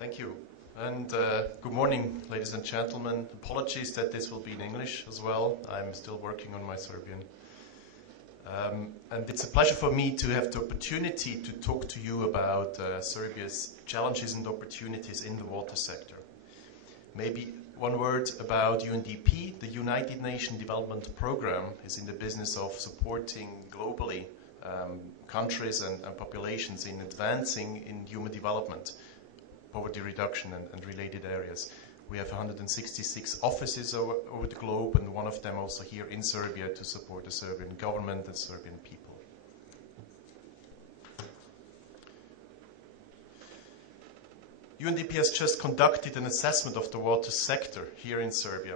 Thank you. And good morning, ladies and gentlemen. Apologies that this will be in English as well. I'm still working on my Serbian. And it's a pleasure for me to have the opportunity to talk to you about Serbia's challenges and opportunities in the water sector. Maybe one word about UNDP. The United Nations Development Programme is in the business of supporting globally countries and populations in advancing in human development, poverty reduction and related areas. We have 166 offices over the globe, and one of them also here in Serbia to support the Serbian government and Serbian people. UNDP has just conducted an assessment of the water sector here in Serbia.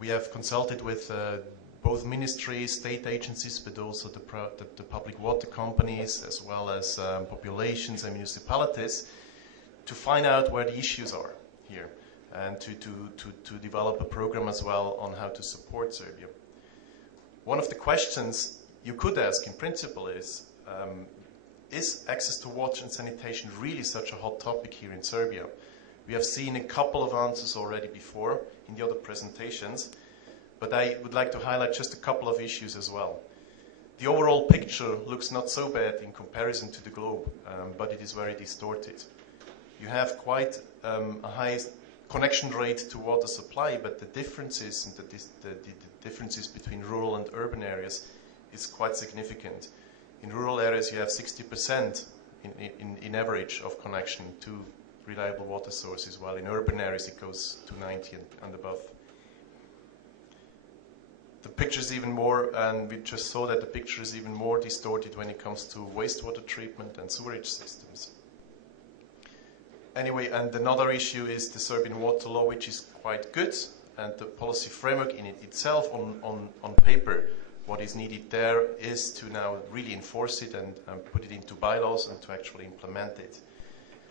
We have consulted with both ministries, state agencies, but also the public water companies, as well as populations and municipalities, to find out where the issues are here, and to develop a program as well on how to support Serbia. One of the questions you could ask in principle is access to water and sanitation really such a hot topic here in Serbia? We have seen a couple of answers already before in the other presentations, but I would like to highlight just a couple of issues as well. The overall picture looks not so bad in comparison to the globe, but it is very distorted. You have quite a high connection rate to water supply, but the differences and the differences between rural and urban areas is quite significant. In rural areas, you have 60% in average of connection to reliable water sources, while in urban areas it goes to 90 and above. The picture is even more, and we just saw that the picture is even more distorted when it comes to wastewater treatment and sewerage systems. Anyway, and another issue is the Serbian water law, which is quite good, and the policy framework in itself on paper. What is needed there is to now really enforce it and put it into bylaws and to actually implement it.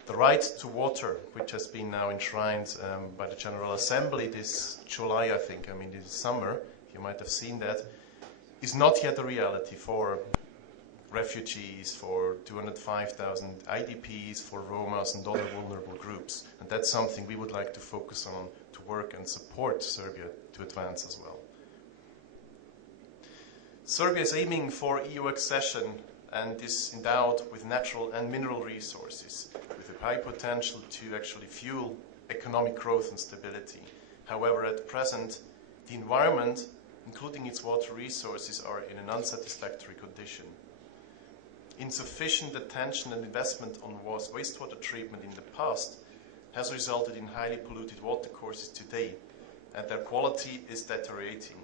The right to water, which has been now enshrined by the General Assembly this July, I think, this summer, you might have seen that, is not yet a reality for refugees, for 205,000 IDPs, for Romas and other vulnerable groups. And that's something we would like to focus on to work and support Serbia to advance as well. Serbia is aiming for EU accession and is endowed with natural and mineral resources with a high potential to actually fuel economic growth and stability. However, at present, the environment, including its water resources, are in an unsatisfactory condition. Insufficient attention and investment on wastewater treatment in the past has resulted in highly polluted watercourses today, and their quality is deteriorating.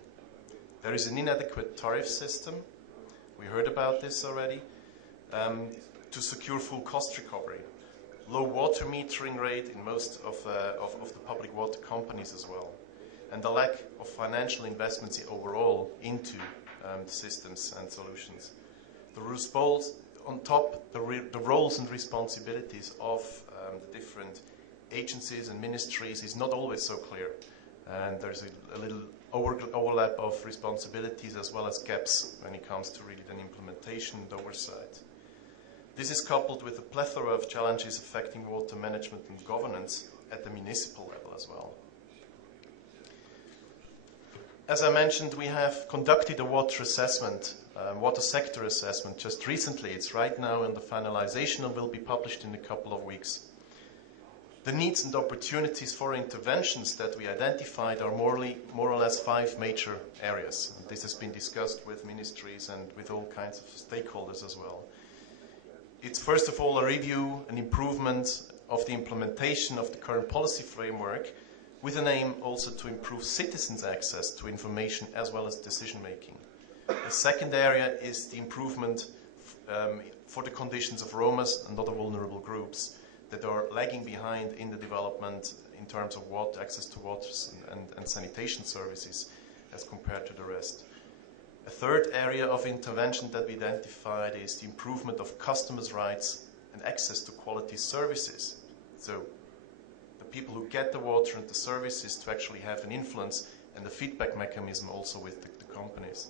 There is an inadequate tariff system, we heard about this already, to secure full cost recovery. Low water metering rate in most of the public water companies as well, and the lack of financial investments overall into the systems and solutions. On top, the roles and responsibilities of the different agencies and ministries is not always so clear. And there's a little overlap of responsibilities as well as gaps when it comes to really the implementation and oversight. This is coupled with a plethora of challenges affecting water management and governance at the municipal level as well. As I mentioned, we have conducted a water assessment, water sector assessment just recently. It's right now in the finalization and will be published in a couple of weeks. The needs and opportunities for interventions that we identified are more or less 5 major areas. And this has been discussed with ministries and with all kinds of stakeholders as well. It's first of all a review and improvement of the implementation of the current policy framework, with an aim also to improve citizens' access to information as well as decision making. The second area is the improvement for the conditions of Romas and other vulnerable groups that are lagging behind in the development in terms of water, access to water and sanitation services as compared to the rest. A third area of intervention that we identified is the improvement of customers' rights and access to quality services. So the people who get the water and the services to actually have an influence and the feedback mechanism also with the companies.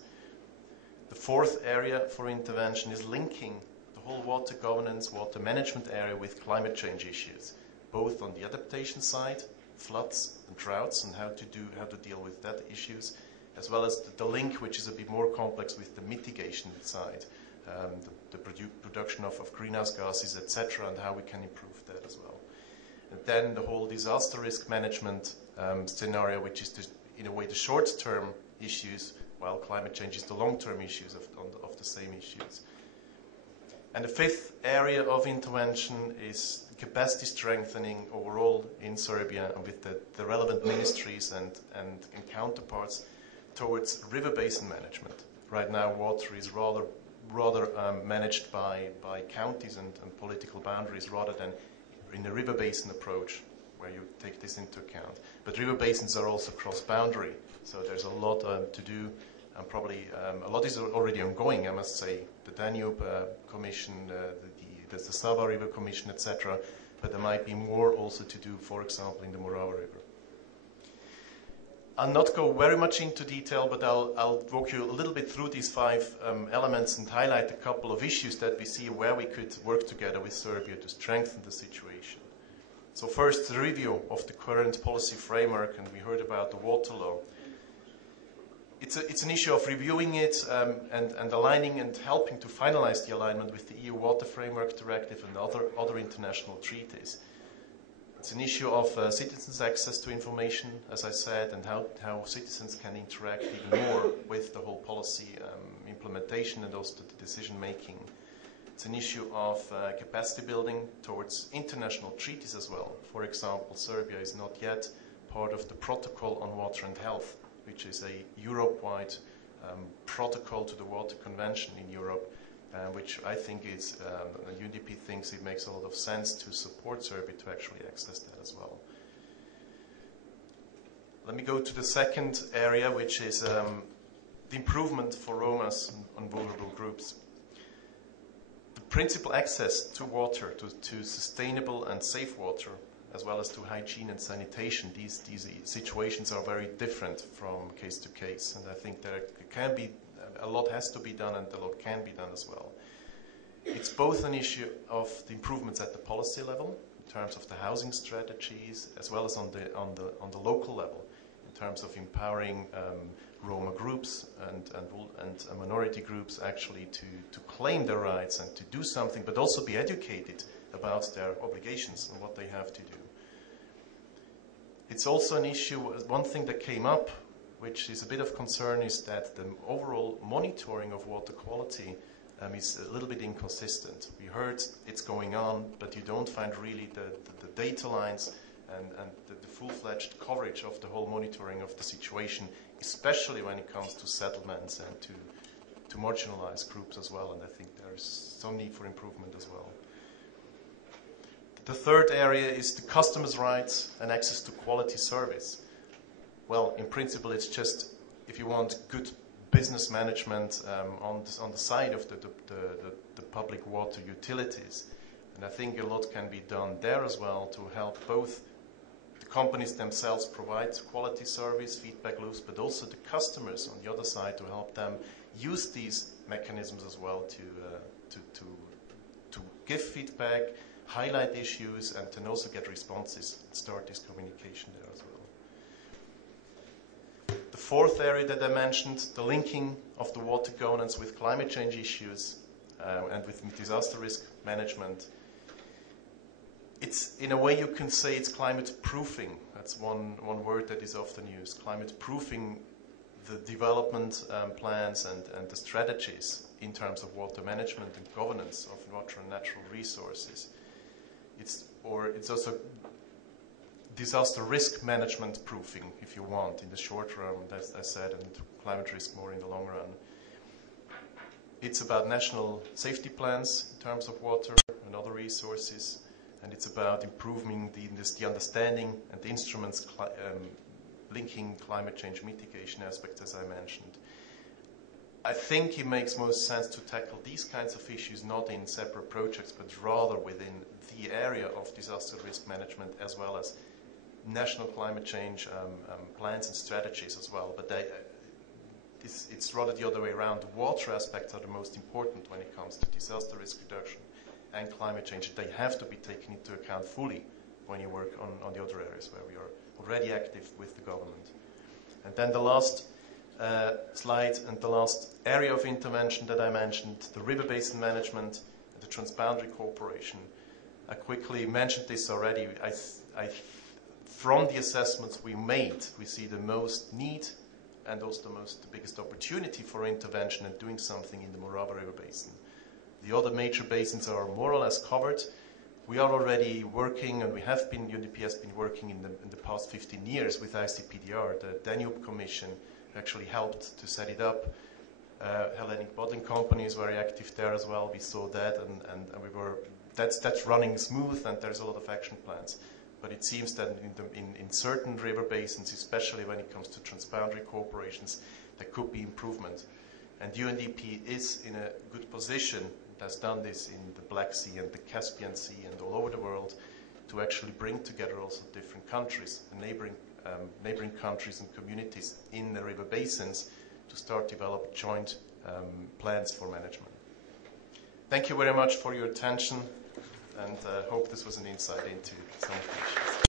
The fourth area for intervention is linking the whole water governance, water management area with climate change issues. both on the adaptation side, floods and droughts, and how to deal with that issues, as well as the link, which is a bit more complex, with the mitigation side, the production of greenhouse gases, etc., and how we can improve that as well. And then the whole disaster risk management scenario, which is in a way the short-term issues, while climate change is the long-term issues of the same issues. And the fifth area of intervention is capacity strengthening overall in Serbia, and with the relevant ministries and counterparts towards river basin management. Right now, water is rather managed by counties and political boundaries, rather than in a river basin approach where you take this into account. But river basins are also cross-boundary, so there's a lot to do, and probably a lot is already ongoing, I must say. The Danube Commission, the Sava River Commission, etc. But there might be more also to do, for example, in the Morava River. I'll not go very much into detail, but I'll walk you a little bit through these 5 elements and highlight a couple of issues that we see where we could work together with Serbia to strengthen the situation. So first, the review of the current policy framework, and we heard about the water law. It's an issue of reviewing it and aligning and helping to finalize the alignment with the EU Water Framework Directive and other international treaties. It's an issue of citizens' access to information, as I said, and how citizens can interact even more with the whole policy implementation and also the decision-making. It's an issue of capacity building towards international treaties as well. For example, Serbia is not yet part of the Protocol on Water and Health, which is a Europe-wide protocol to the Water Convention in Europe, which I think is, UNDP thinks it makes a lot of sense to support Serbia to actually access that as well. Let me go to the second area, which is the improvement for Romas and vulnerable groups. The principal access to water, to sustainable and safe water, as well as to hygiene and sanitation, these situations are very different from case to case, and I think there can be a lot has to be done, and a lot can be done as well. It's both an issue of the improvements at the policy level, in terms of the housing strategies, as well as on the local level, in terms of empowering Roma groups and minority groups actually to claim their rights and to do something, but also be educated about their obligations and what they have to do. It's also an issue, one thing that came up, which is a bit of concern, is that the overall monitoring of water quality is a little bit inconsistent. We heard it's going on, but you don't find really the data lines and the full-fledged coverage of the whole monitoring of the situation, especially when it comes to settlements and to marginalized groups as well, and I think there's some need for improvement as well. The third area is the customer's rights and access to quality service. Well, in principle, it's just, if you want good business management on the side of the public water utilities. And I think a lot can be done there as well to help both the companies themselves provide quality service, feedback loops, but also the customers on the other side to help them use these mechanisms as well to give feedback, highlight issues, and to also get responses and start this communication there as well. The fourth area that I mentioned, the linking of the water governance with climate change issues and with disaster risk management. It's, in a way, you can say it's climate proofing. That's one word that is often used. Climate proofing the development plans and the strategies in terms of water management and governance of water and natural resources. It's also disaster risk management proofing, if you want, in the short run, as I said, and climate risk more in the long run. It's about national safety plans in terms of water and other resources, and it's about improving the understanding and the instruments linking climate change mitigation aspects, as I mentioned. I think it makes most sense to tackle these kinds of issues not in separate projects, but rather within the area of disaster risk management, as well as national climate change plans and strategies as well. But it's rather the other way around. The water aspects are the most important when it comes to disaster risk reduction and climate change. They have to be taken into account fully when you work on the other areas where we are already active with the government. And then the last slide and the last area of intervention that I mentioned, the river basin management, the transboundary cooperation. I quickly mentioned this already. From the assessments we made, we see the most need and also the biggest opportunity for intervention and doing something in the Morava River Basin. The other major basins are more or less covered. We are already working, and we have been, UNDP has been working in the past 15 years with ICPDR. The Danube Commission actually helped to set it up. Hellenic Bottling Company is very active there as well. We saw that, and we were, that's running smooth, and there's a lot of action plans. But it seems that in certain river basins, especially when it comes to transboundary cooperations, there could be improvement. And UNDP is in a good position, has done this in the Black Sea and the Caspian Sea and all over the world, to actually bring together also different countries, neighboring countries and communities in the river basins to start develop joint plans for management. Thank you very much for your attention, and hope this was an insight into some of the issues.